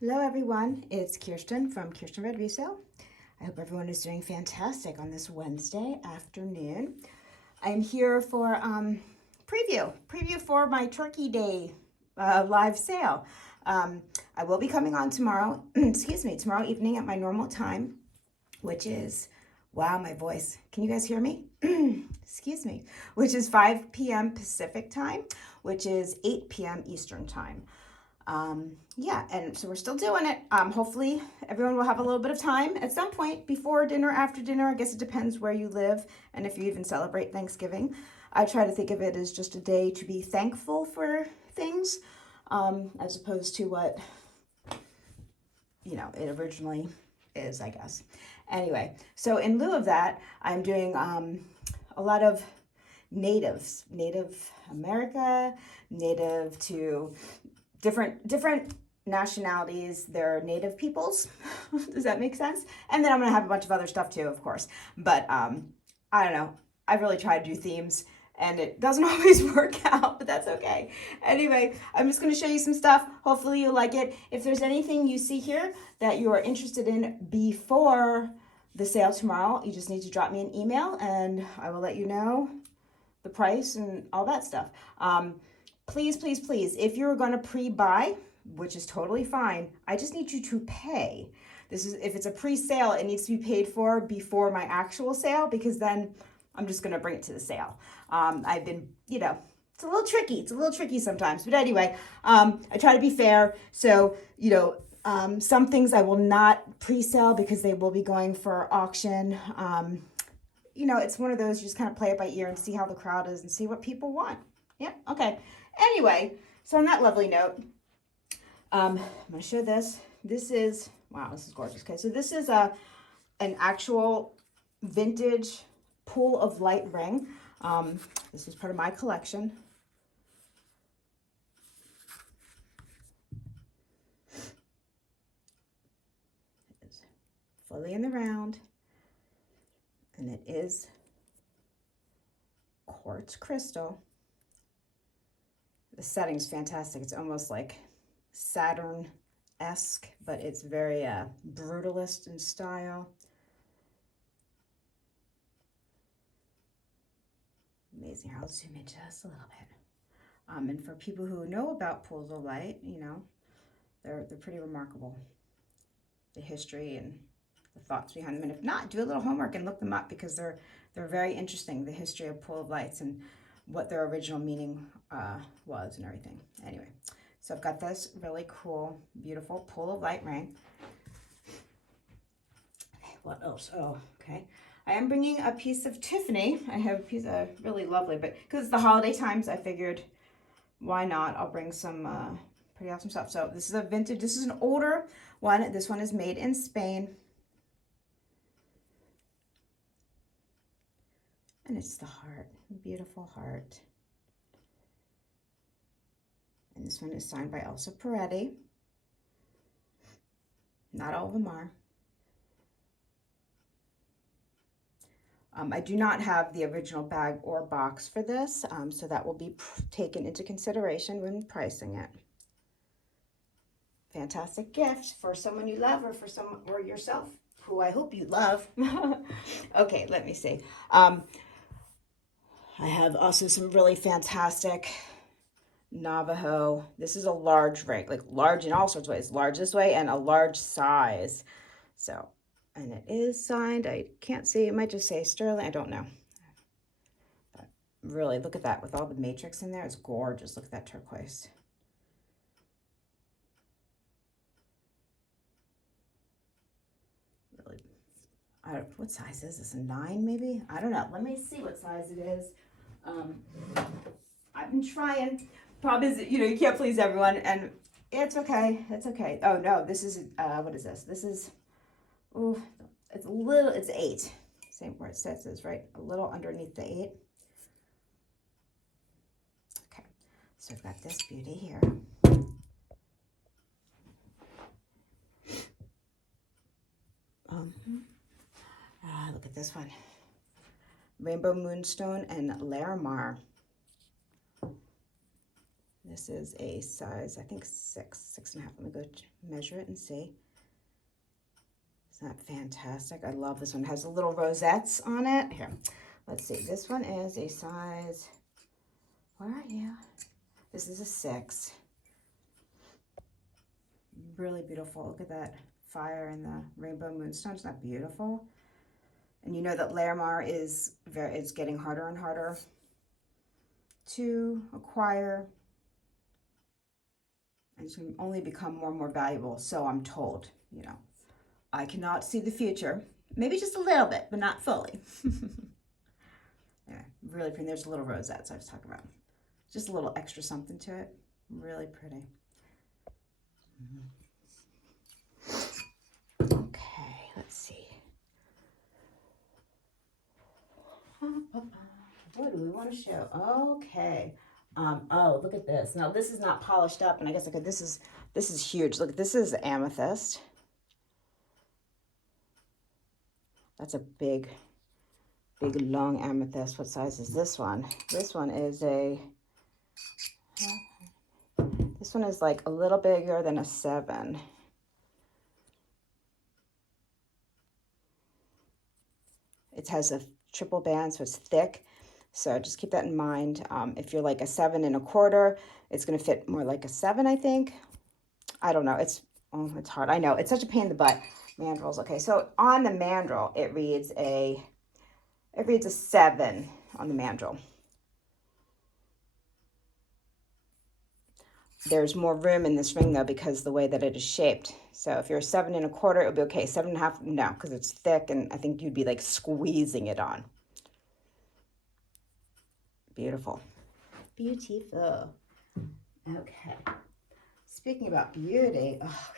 Hello everyone, it's Kirsten from Kierstenred56. I hope everyone is doing fantastic on this Wednesday afternoon. I'm here for preview for my Turkey Day live sale. I will be coming on tomorrow, tomorrow evening at my normal time, which is, wow, my voice. Can you guys hear me? Excuse me. Which is 5 p.m. Pacific time, which is 8 p.m. Eastern time. Yeah, and so we're still doing it. Hopefully everyone will have a little bit of time at some point before dinner, after dinner. I guess it depends where you live and if you even celebrate Thanksgiving. I try to think of it as just a day to be thankful for things, as opposed to what, it originally is, I guess. Anyway, so in lieu of that, I'm doing a lot of natives, Native America, native to different nationalities. They're native peoples. Does that make sense? And then I'm gonna have a bunch of other stuff too, of course. But I don't know. I really try to do themes and it doesn't always work out, but that's okay. Anyway, I'm just gonna show you some stuff. Hopefully you'll like it. If there's anything you see here that you are interested in before the sale tomorrow, you just need to drop me an email and I will let you know the price and all that stuff. Please, please, please, if you're going to pre-buy, which is totally fine, I just need you to pay. This is, if it's a pre-sale, it needs to be paid for before my actual sale, because then I'm just going to bring it to the sale. I've been, it's a little tricky. It's a little tricky sometimes. But anyway, I try to be fair. So, some things I will not pre-sell because they will be going for auction. It's one of those, you just kind of play it by ear and see how the crowd is and see what people want. Yeah, okay. Anyway, so on that lovely note, I'm going to show this. This is, wow, this is gorgeous. Okay, so this is an actual vintage pool of light ring. This is part of my collection. It's fully in the round, and it is quartz crystal. The setting's fantastic. It's almost like Saturn-esque, but it's very brutalist in style. Amazing. I'll zoom in just a little bit. And for people who know about pools of light, they're pretty remarkable. The history and the thoughts behind them. And if not, do a little homework and look them up, because they're very interesting. The history of pool of lights and what their original meaning was and everything. Anyway, so I've got this really cool, beautiful pool of light ring. Okay, what else? Oh, okay. I am bringing a piece of Tiffany. I have a piece of really lovely, but because it's the holiday times, I figured why not? I'll bring some pretty awesome stuff. So this is a vintage, this is an older one. This one is made in Spain. And it's the heart, beautiful heart. And this one is signed by Elsa Peretti. Not all of them are. I do not have the original bag or box for this, so that will be taken into consideration when pricing it. Fantastic gift for someone you love, or for someone, or yourself, who I hope you love. Okay, let me see. I have also some really fantastic Navajo. This is a large ring, like large in all sorts of ways. Large this way and a large size. So, and it is signed. I can't see. It might just say Sterling. I don't know. But really, look at that with all the matrix in there. It's gorgeous. Look at that turquoise. Really, what size is this? A 9 maybe? I don't know. Let me see what size it is. I've been trying. Problem is, you can't please everyone, and it's okay. It's okay. Oh no, this is what is this? This is, oh, it's a little. It's 8. Same where it says is right. A little underneath the 8. Okay, so I've got this beauty here. Look at this one. Rainbow Moonstone and Larimar. This is a size, I think 6.5. Let me go measure it and see. Isn't that fantastic? I love this one. It has the little rosettes on it. Here, let's see. This one is a size, where are you? This is a 6. Really beautiful. Look at that fire and the rainbow moonstone. Isn't that beautiful? And you know that Larimar is it's getting harder and harder to acquire. And it's going to only become more and more valuable. So I'm told, you know. I cannot see the future. Maybe just a little bit, but not fully. Yeah, really pretty. There's little rosettes I was talking about. Just a little extra something to it. Really pretty. Okay, let's see. What do we want to show? Okay. Oh, look at this. Now this is not polished up, and I guess this is huge. Look, this is amethyst. That's a big long amethyst. What size is this one? This one is like a little bigger than a 7. It has a triple band, so it's thick. So just keep that in mind. If you're like a 7 1/4, it's going to fit more like a 7, I think. I don't know. It's hard. I know. It's such a pain in the butt. Mandrels. Okay, so on the mandrel, it reads a 7 on the mandrel. There's more room in this ring though because the way that it is shaped. So if you're a 7 1/4, it would be okay. 7 1/2, no, because it's thick and I think you'd be like squeezing it on. Beautiful. Beautiful. Okay. Speaking about beauty, oh,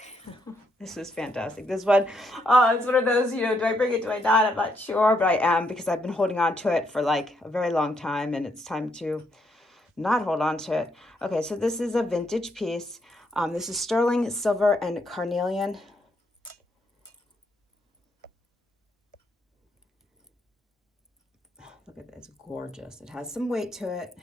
this is fantastic. This one, it's one of those, you know, do I bring it, do I not? I'm not sure, but I am because I've been holding on to it for like a very long time and it's time to not hold on to it. Okay, so this is a vintage piece. This is sterling, silver, and carnelian. Look at it, it's gorgeous. It has some weight to it.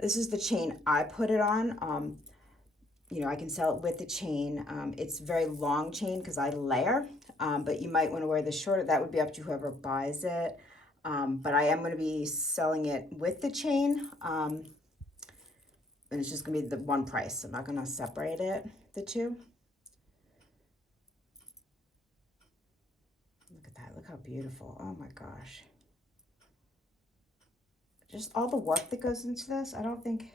This is the chain I put it on. You know, I can sell it with the chain. It's very long chain because I layer, but you might want to wear the shorter. That would be up to whoever buys it. But I am going to be selling it with the chain. And it's just going to be the one price. I'm not going to separate it, the two. Look at that. Look how beautiful. Oh my gosh. Just all the work that goes into this, I don't think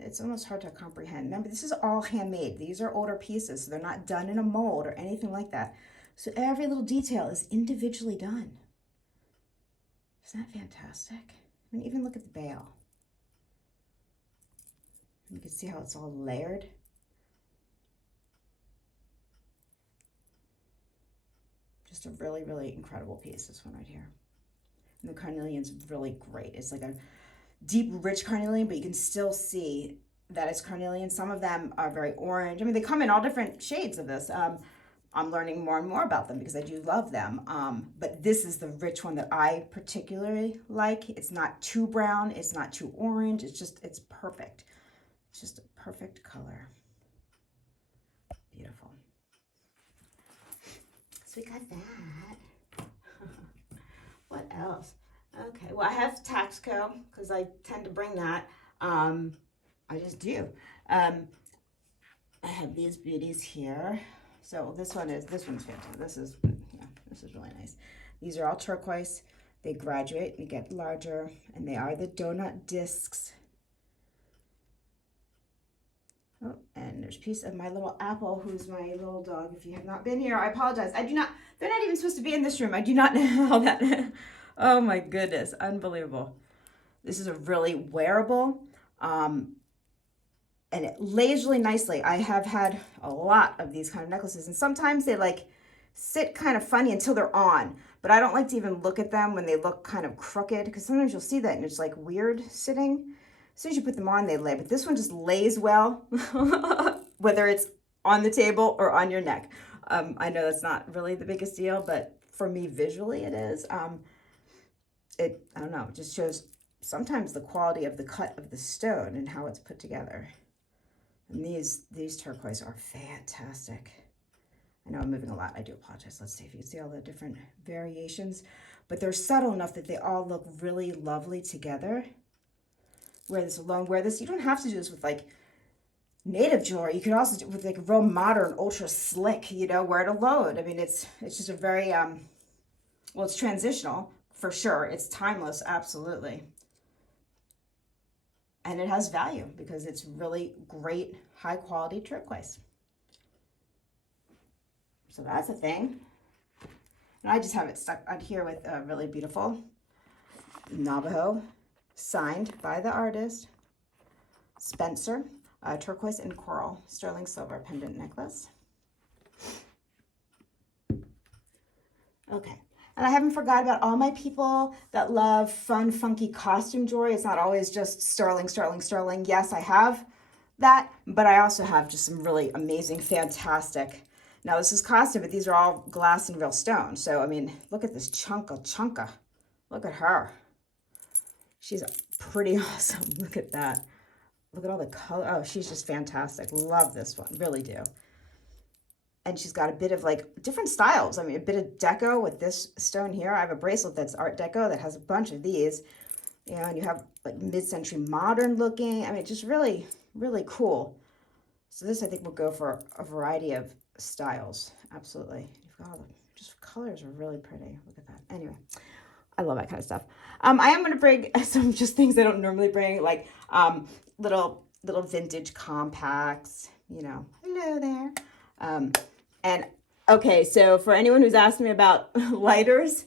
it's almost hard to comprehend. Remember, this is all handmade. These are older pieces, so they're not done in a mold or anything like that. So every little detail is individually done. Isn't that fantastic? I mean, even look at the bail. You can see how it's all layered. Just a really, really incredible piece, this one right here. And the carnelian's really great. It's like a deep, rich carnelian, but you can still see that it's carnelian. Some of them are very orange. I mean, they come in all different shades of this. I'm learning more and more about them because I do love them. But this is the rich one that I particularly like. It's not too brown. It's not too orange. It's perfect. It's just a perfect color. Beautiful. So we got that. What else? Okay, well, I have Taxco because I tend to bring that. I just do. I have these beauties here. So this one's fantastic. This is really nice. These are all turquoise. They graduate, they get larger, and they are the donut discs. Oh, and there's a piece of my little Apple, who's my little dog. If you have not been here, I apologize. They're not even supposed to be in this room. I do not know how that, oh my goodness, unbelievable. This is a really wearable, and it lays really nicely. I have had a lot of these kind of necklaces, and sometimes they like sit kind of funny until they're on, but I don't like to even look at them when they look kind of crooked, because sometimes you'll see that and it's like weird sitting. As soon as you put them on, they lay, but this one just lays well, whether it's on the table or on your neck. I know that's not really the biggest deal, but for me visually it is. I don't know, it just shows sometimes the quality of the cut of the stone and how it's put together. And these turquoise are fantastic. I know I'm moving a lot. I do apologize. Let's see if you can see all the different variations. But they're subtle enough that they all look really lovely together. Wear this alone. Wear this. You don't have to do this with like native jewelry. You can also do it with like real modern, ultra slick, you know, wear it alone. I mean, it's just a very, well, it's transitional for sure. It's timeless, absolutely. And it has value because it's really great, high quality turquoise. So that's a thing. And I just have it stuck on here with a really beautiful Navajo, signed by the artist, Spencer, turquoise and coral, sterling silver pendant necklace. Okay. And I haven't forgot about all my people that love fun, funky costume jewelry. It's not always just sterling, sterling, sterling. Yes, I have that, but I also have just some really amazing, fantastic. Now this is costume, but these are all glass and real stone. So, I mean, look at this chunka. Look at her. She's pretty awesome. Look at that. Look at all the color. Oh, she's just fantastic. Love this one, really do. And she's got a bit of like different styles. I mean, a bit of deco with this stone here. I have a bracelet that's Art Deco that has a bunch of these. You know, and you have like mid-century modern looking. I mean, just really, really cool. So this, I think, will go for a variety of styles. Absolutely. You've got all the just colors are really pretty. Look at that. Anyway, I love that kind of stuff. I am going to bring some just things I don't normally bring, like little vintage compacts. You know, hello there. And okay, so for anyone who's asked me about lighters,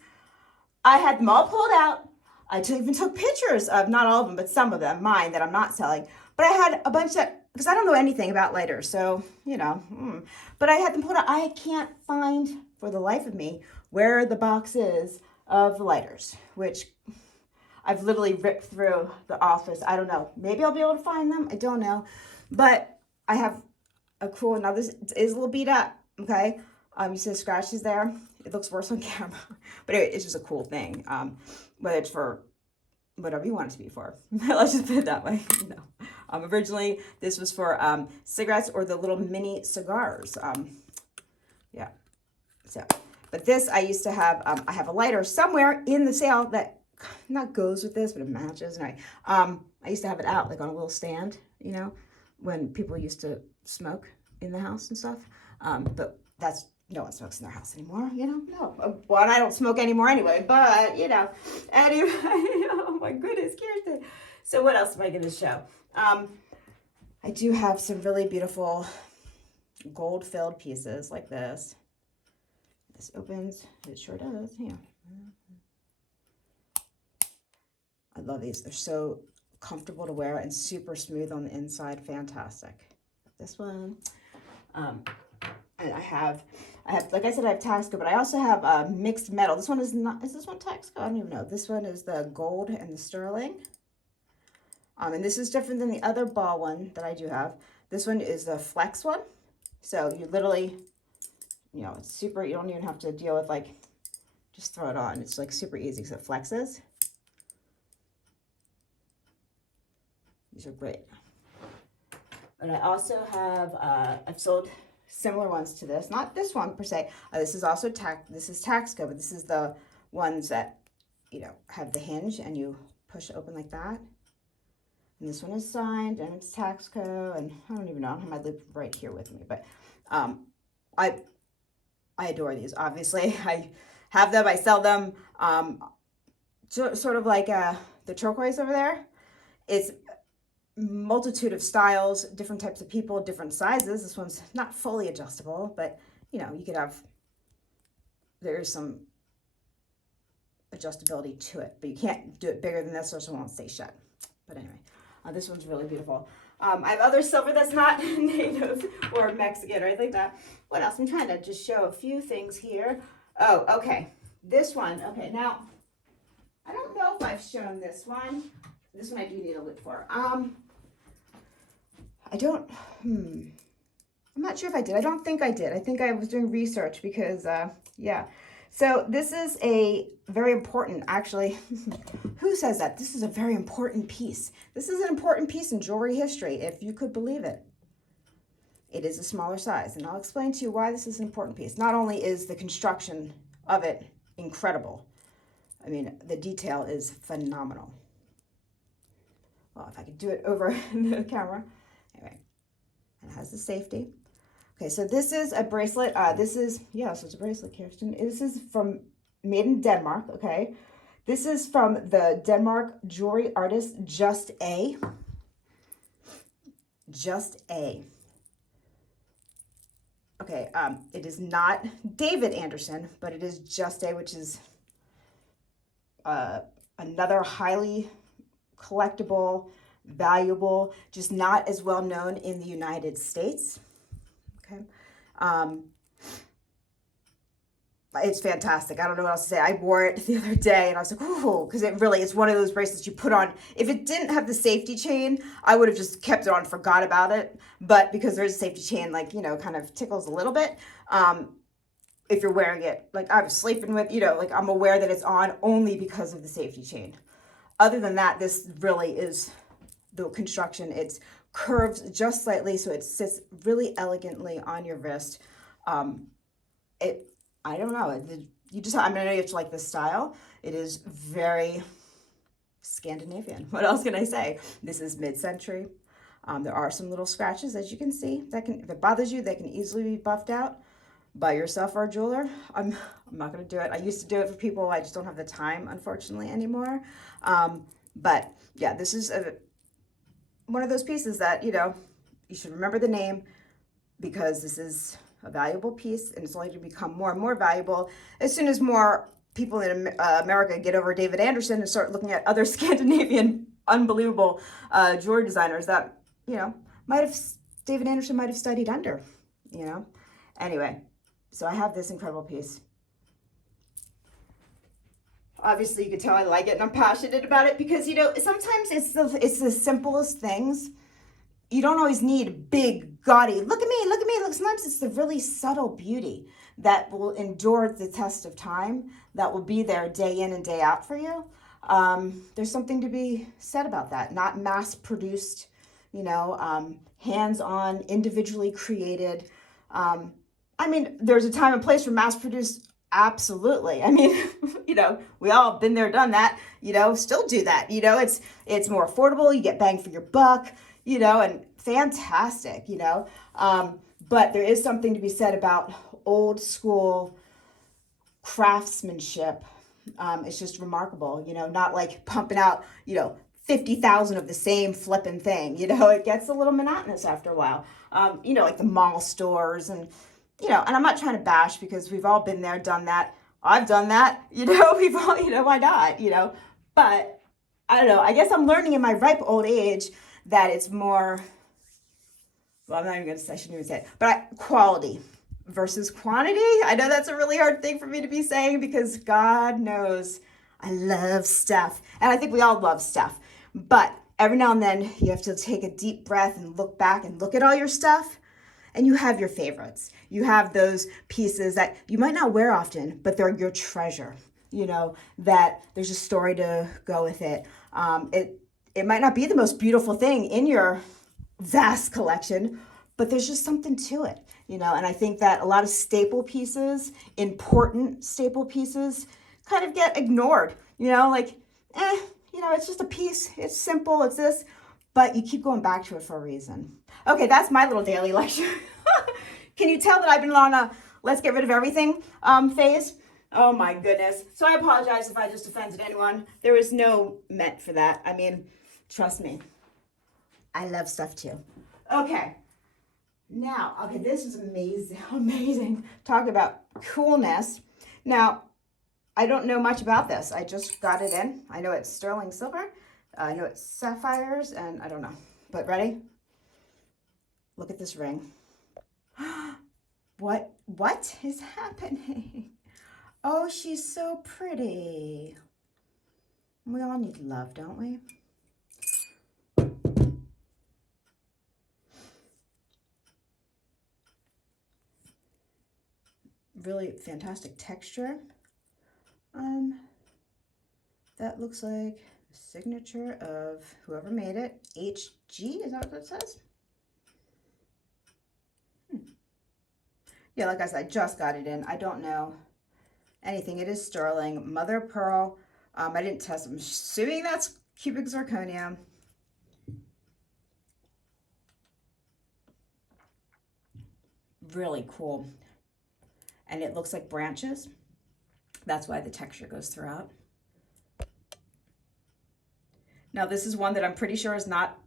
I had them all pulled out. I even took pictures of, not all of them, but some of them, mine, that I'm not selling. But I had a bunch that, because I don't know anything about lighters, so, you know. But I had them pulled out. I can't find, for the life of me, where the box is of the lighters, which I've literally ripped through the office. I don't know. Maybe I'll be able to find them. I don't know. But I have a cool, now this is a little beat up, okay? You see the scratches there? It looks worse on camera. But anyway, it's just a cool thing. Whether it's for whatever you want it to be for. Let's just put it that way. No. Originally, this was for cigarettes or the little mini cigars. Yeah. So, but this I used to have, I have a lighter somewhere in the sale that not goes with this, but it matches. Anyway, I used to have it out like on a little stand, you know, when people used to smoke in the house and stuff. But that's, no one smokes in their house anymore, you know? No. Well, I don't smoke anymore anyway, but, you know. Anyway, oh my goodness, Kirsten. So what else am I going to show? I do have some really beautiful gold-filled pieces like this. This opens. It sure does. Yeah. I love these. They're so comfortable to wear and super smooth on the inside. Fantastic. This one. And I have, like I said, I have Taxco, but I also have mixed metal. This one is not, is this one Taxco? I don't even know. This one is the gold and the sterling. And this is different than the other ball one that I do have. This one is the flex one. So you literally, you know, it's super, you don't even have to deal with like, just throw it on. It's like super easy because it flexes. These are great. But I also have, I've sold similar ones to this, not this one per se. This is also Taxco, but this is the ones that, you know, have the hinge and you push it open like that. And this one is signed and it's Taxco, and I don't even know, I don't have my loop right here with me, but I adore these. Obviously, I have them, I sell them. Sort of like the turquoise over there. It's multitude of styles, different types of people, different sizes. This one's not fully adjustable, but you know, you could have, there is some adjustability to it, but you can't do it bigger than this or it won't stay shut. But anyway, this one's really beautiful. I have other silver that's not native or Mexican or anything like that. What else? I'm trying to just show a few things here. Oh, okay. This one. Okay, now, I don't know if I've shown this one. This one I do need a loop for. I don't, I'm not sure if I did. I don't think I did. I think I was doing research because, yeah. So this is a very important, actually, who says that? This is a very important piece. This is an important piece in jewelry history, if you could believe it. It is a smaller size, and I'll explain to you why this is an important piece. Not only is the construction of it incredible, I mean, the detail is phenomenal. Well, if I could do it over the camera. Anyway, it has the safety. Okay, so this is a bracelet. This is, yeah, so it's a bracelet, Kirsten. This is made in Denmark, okay? This is from the Denmark jewelry artist, Just A. Just A. Okay, it is not David Anderson, but it is Just A, which is another highly collectible, valuable, just not as well known in the United States. Okay. It's fantastic. I don't know what else to say. I wore it the other day and I was like, ooh, because it's one of those bracelets you put on. If it didn't have the safety chain, I would have just kept it on, forgot about it. But because there's a safety chain, like, you know, kind of tickles a little bit. If you're wearing it, like I was sleeping with, you know, like I'm aware that it's on only because of the safety chain. Other than that, this really is the construction. It's curved just slightly, so it sits really elegantly on your wrist. I don't know. I know you have to like this style. It is very Scandinavian. What else can I say? This is mid-century. There are some little scratches, as you can see. If it bothers you, they can easily be buffed out by yourself or a jeweler. I'm not going to do it. I used to do it for people. I just don't have the time, unfortunately, anymore. But yeah, this is one of those pieces that, you know, you should remember the name because this is a valuable piece and it's only to become more and more valuable as soon as more people in America get over David Anderson and start looking at other Scandinavian unbelievable jewelry designers that, you know, David Anderson might have studied under, you know. Anyway, so I have this incredible piece. Obviously, you can tell I like it and I'm passionate about it because, you know, sometimes it's the simplest things. You don't always need big, gaudy, look at me, look at me. Look, sometimes it's the really subtle beauty that will endure the test of time, that will be there day in and day out for you. There's something to be said about that. Not mass-produced, you know, hands-on, individually created. I mean, there's a time and place for mass-produced. Absolutely. I mean, you know, we all been there, done that, you know, still do that. You know, it's more affordable. You get bang for your buck, you know, and fantastic, you know. But there is something to be said about old school craftsmanship. It's just remarkable, you know, not like pumping out, you know, 50,000 of the same flipping thing, you know. It gets a little monotonous after a while. You know, like the mall stores and, you know, and I'm not trying to bash because we've all been there, done that. I've done that, you know, we've all, you know, why not, you know, but I don't know. I guess I'm learning in my ripe old age that it's more, well, I'm not even going to say, I shouldn't even say it, but quality versus quantity. I know that's a really hard thing for me to be saying because God knows I love stuff. And I think we all love stuff. But every now and then you have to take a deep breath and look back and look at all your stuff. And you have your favorites. You have those pieces that you might not wear often, but they're your treasure. You know, that there's a story to go with it. It might not be the most beautiful thing in your vast collection, but there's just something to it, you know. And I think that a lot of staple pieces, important staple pieces, kind of get ignored, you know, like, you know, it's just a piece. It's simple. It's this. But you keep going back to it for a reason. Okay, that's my little daily lecture. Can you tell that I've been on a let's get rid of everything phase? Oh my goodness. So I apologize if I just offended anyone. There was no meant for that. I mean, trust me, I love stuff too. Okay, now, okay, this is amazing, amazing. Talk about coolness. Now, I don't know much about this. I just got it in. I know it's sterling silver. I know it's sapphires, and I don't know. But ready? Look at this ring. What is happening? Oh, she's so pretty. We all need love, don't we? really fantastic texture. That looks like a signature of whoever made it. HG, is that what it says? Yeah, like I said, I just got it in. I don't know anything. It is sterling, mother of pearl. I didn't test. I'm assuming that's cubic zirconia. Really cool. And it looks like branches. That's why the texture goes throughout. Now this is one that I'm pretty sure is not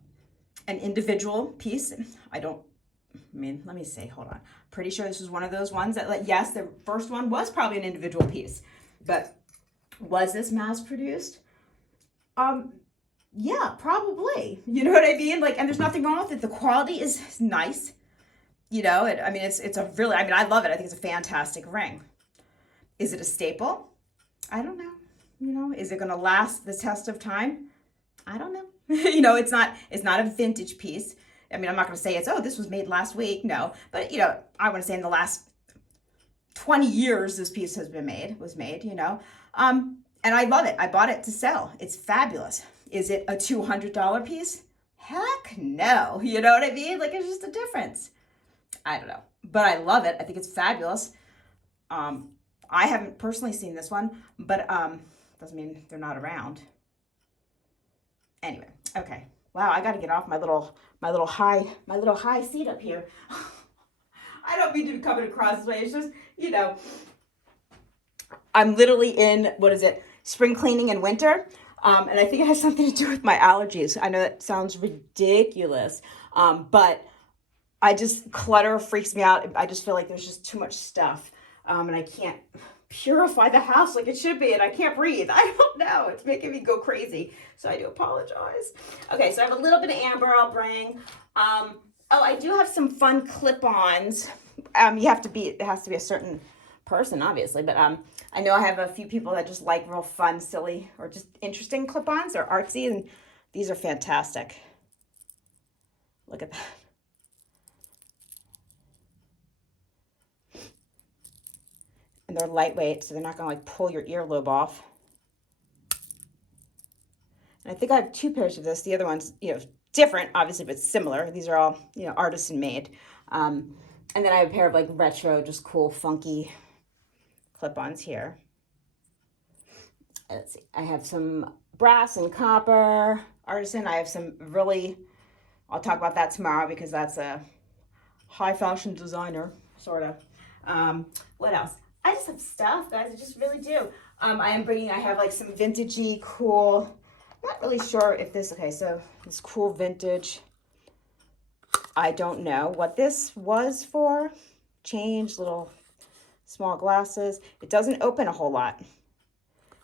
an individual piece. Let me see, hold on. Pretty sure this is one of those ones that, like, yes, the first one was probably an individual piece, but was this mass produced? Yeah, probably. You know what I mean? Like, and there's nothing wrong with it. The quality is nice. You know, it's a really, I love it. I think it's a fantastic ring. Is it a staple? I don't know. You know, is it going to last the test of time? I don't know. You know, it's not a vintage piece. I mean, I'm not going to say this was made last week. No, but you know, I want to say in the last 20 years, this piece was made, you know. And I love it. I bought it to sell. It's fabulous. Is it a $200 piece? Heck no. You know what I mean? Like, it's just a difference. I don't know, but I love it. I think it's fabulous. I haven't personally seen this one, but doesn't mean they're not around. Anyway, okay. Wow, I got to get off my little high seat up here. I don't mean to be coming across this way. It's just, you know, I'm literally in, spring cleaning and winter. And I think it has something to do with my allergies. I know that sounds ridiculous, but clutter freaks me out. I just feel like there's just too much stuff. And I can't purify the house like it should be, and I can't breathe. I don't know. It's making me go crazy. So I do apologize. Okay, so I have a little bit of amber I'll bring. I do have some fun clip-ons. It has to be a certain person, obviously, but I know I have a few people that just like real fun, silly, or just interesting clip-ons. They're artsy, and these are fantastic. Look at that. And they're lightweight, so they're not gonna like pull your earlobe off. And I think I have two pairs of this. The other one's, you know, different, obviously, but similar. These are all, you know, artisan made. And then I have a pair of like retro, just cool, funky clip-ons here. Let's see. I have some brass and copper artisan. I have some I'll talk about that tomorrow because that's a high fashion designer, sort of. What else? I just have stuff, guys. I just really do. I have like some vintagey, cool, not really sure if so this cool vintage. I don't know what this was for. Change, little small glasses. It doesn't open a whole lot,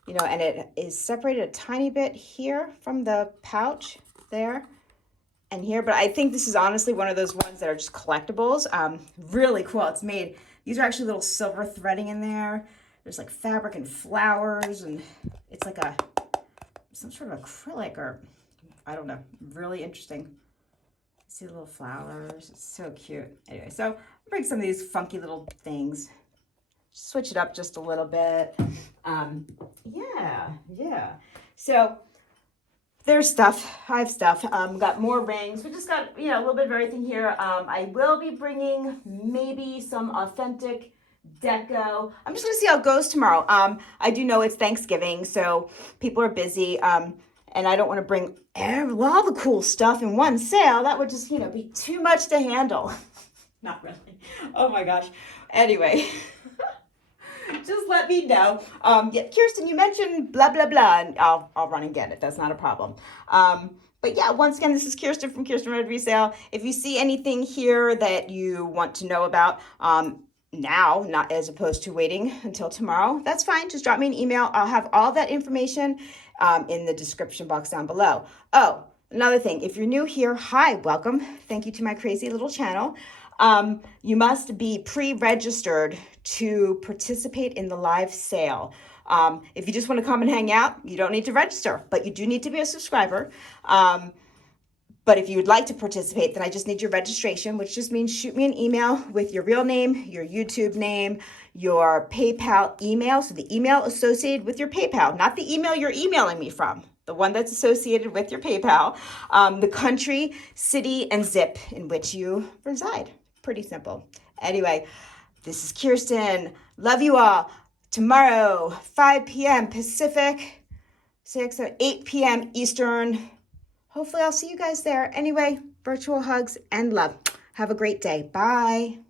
you know, and it is separated a tiny bit here from the pouch there and here. But I think this is honestly one of those ones that are just collectibles. Really cool. It's made. These are actually little silver threading in there. There's like fabric and flowers, and it's like some sort of acrylic, or I don't know. Really interesting. See the little flowers. It's so cute. Anyway, so I'll bring some of these funky little things. Switch it up just a little bit. Yeah. So there's stuff. I have stuff. Got more rings. We just got, you know, a little bit of everything here. I will be bringing maybe some authentic deco. I'm just gonna see how it goes tomorrow. I do know it's Thanksgiving, so people are busy. And I don't want to bring all the cool stuff in one sale. That would just, you know, be too much to handle. Not really. Oh my gosh. Anyway. Just let me know. Yeah, Kirsten, you mentioned blah, blah, blah, and I'll run and get it. That's not a problem. But yeah, once again, this is Kirsten from Kierstenred Resale. If you see anything here that you want to know about now, not as opposed to waiting until tomorrow, that's fine. Just drop me an email. I'll have all that information in the description box down below. Oh, another thing. If you're new here, hi, welcome. Thank you to my crazy little channel. You must be pre-registered to participate in the live sale. If you just want to come and hang out, you don't need to register, but you do need to be a subscriber. But if you would like to participate, then I just need your registration, which just means shoot me an email with your real name, your YouTube name, your PayPal email. So the email associated with your PayPal, not the email you're emailing me from, the one that's associated with your PayPal, the country, city, and zip in which you reside. Pretty simple. Anyway, this is Kirsten. Love you all. Tomorrow, 5 p.m. Pacific, 8 p.m. Eastern. Hopefully I'll see you guys there. Anyway, virtual hugs and love. Have a great day. Bye.